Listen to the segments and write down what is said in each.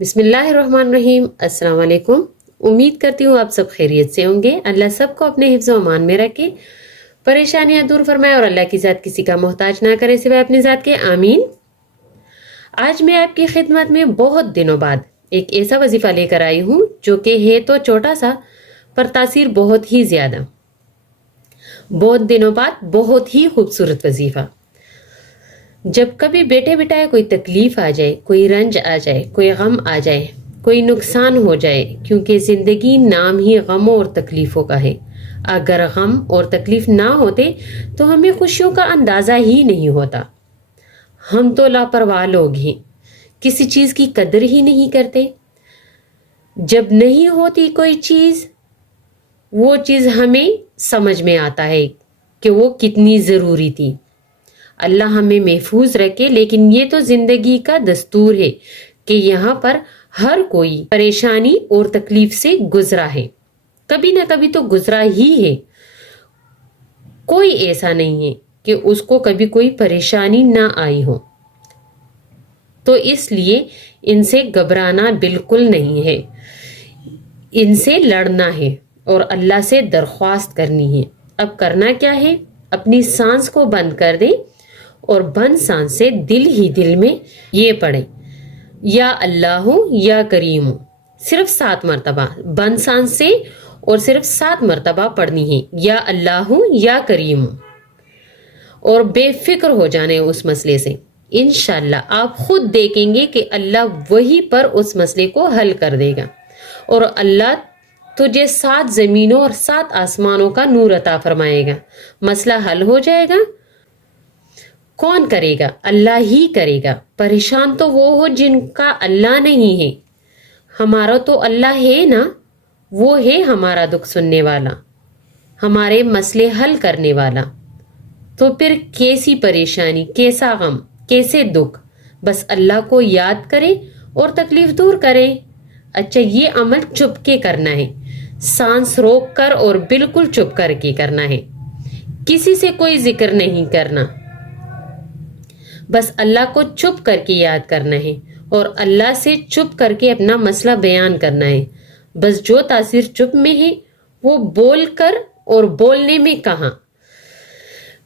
बिस्मिल्लाहिर्रहमानिर्रहीम। अस्सलाम वालेकुम। उम्मीद करती हूँ आप सब खैरियत से होंगे। अल्लाह सबको अपने हिफ्ज़ व अमान में रखे, परेशानियां दूर फरमाए और अल्लाह की ज़ात किसी का मोहताज ना करे सिवाय अपनी ज़ात के, आमीन। आज मैं आपकी खिदमत में बहुत दिनों बाद एक ऐसा वजीफ़ा लेकर आई हूँ जो कि है तो छोटा सा पर तासीर बहुत ही ज़्यादा। बहुत दिनों बाद बहुत ही खूबसूरत वजीफ़ा। जब कभी बैठे बिठाए कोई तकलीफ आ जाए, कोई रंज आ जाए, कोई गम आ जाए, कोई नुकसान हो जाए, क्योंकि जिंदगी नाम ही गमों और तकलीफों का है। अगर गम और तकलीफ ना होते तो हमें खुशियों का अंदाजा ही नहीं होता। हम तो लापरवाह लोग हैं, किसी चीज की कदर ही नहीं करते। जब नहीं होती कोई चीज, वो चीज हमें समझ में आता है कि वो कितनी जरूरी थी। अल्लाह हमें महफूज रखे, लेकिन ये तो जिंदगी का दस्तूर है कि यहाँ पर हर कोई परेशानी और तकलीफ से गुजरा है, कभी ना कभी तो गुजरा ही है। कोई ऐसा नहीं है कि उसको कभी कोई परेशानी ना आई हो। तो इसलिए इनसे घबराना बिल्कुल नहीं है, इनसे लड़ना है और अल्लाह से दरख्वास्त करनी है। अब करना क्या है, अपनी सांस को बंद कर दें और बंद सांस से दिल ही दिल में ये पढ़ें, या अल्लाह या करीम। सिर्फ 7 मरतबा बंद सांस से और सिर्फ 7 मरतबा पढ़नी है, या अल्लाह या करीम। और बेफिक्र हो जाने उस मसले से। इंशाल्लाह आप खुद देखेंगे कि अल्लाह वही पर उस मसले को हल कर देगा और अल्लाह तुझे 7 जमीनों और 7 आसमानों का नूर अता फरमाएगा। मसला हल हो जाएगा। कौन करेगा? अल्लाह ही करेगा। परेशान तो वो हो जिनका अल्लाह नहीं है। हमारा तो अल्लाह है ना, वो है हमारा दुख सुनने वाला, हमारे मसले हल करने वाला। तो फिर कैसी परेशानी, कैसा गम, कैसे दुख, बस अल्लाह को याद करें और तकलीफ दूर करें। अच्छा, ये अमल चुप के करना है, सांस रोक कर और बिल्कुल चुप करके करना है। किसी से कोई जिक्र नहीं करना, बस अल्लाह को चुप करके याद करना है और अल्लाह से चुप करके अपना मसला बयान करना है। बस जो तासीर चुप में है वो बोल कर और बोलने में कहाँ।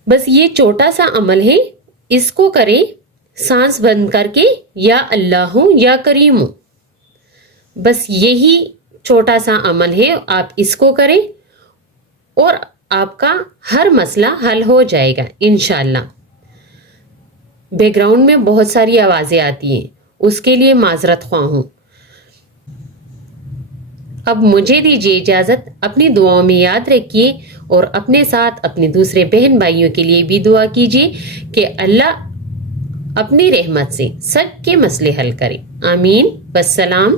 बस ये छोटा सा अमल है, इसको करें सांस बंद करके, या अल्लाह या करीम। बस यही छोटा सा अमल है, आप इसको करें और आपका हर मसला हल हो जाएगा इंशाल्लाह। बैकग्राउंड में बहुत सारी आवाजें आती हैं, उसके लिए माजरत ख्वाह हूं। अब मुझे दीजिए इजाजत। अपनी दुआओं में याद रखिए और अपने साथ अपने दूसरे बहन भाइयों के लिए भी दुआ कीजिए कि अल्लाह अपनी रहमत से सबके मसले हल करे। आमीन। वस्सलाम।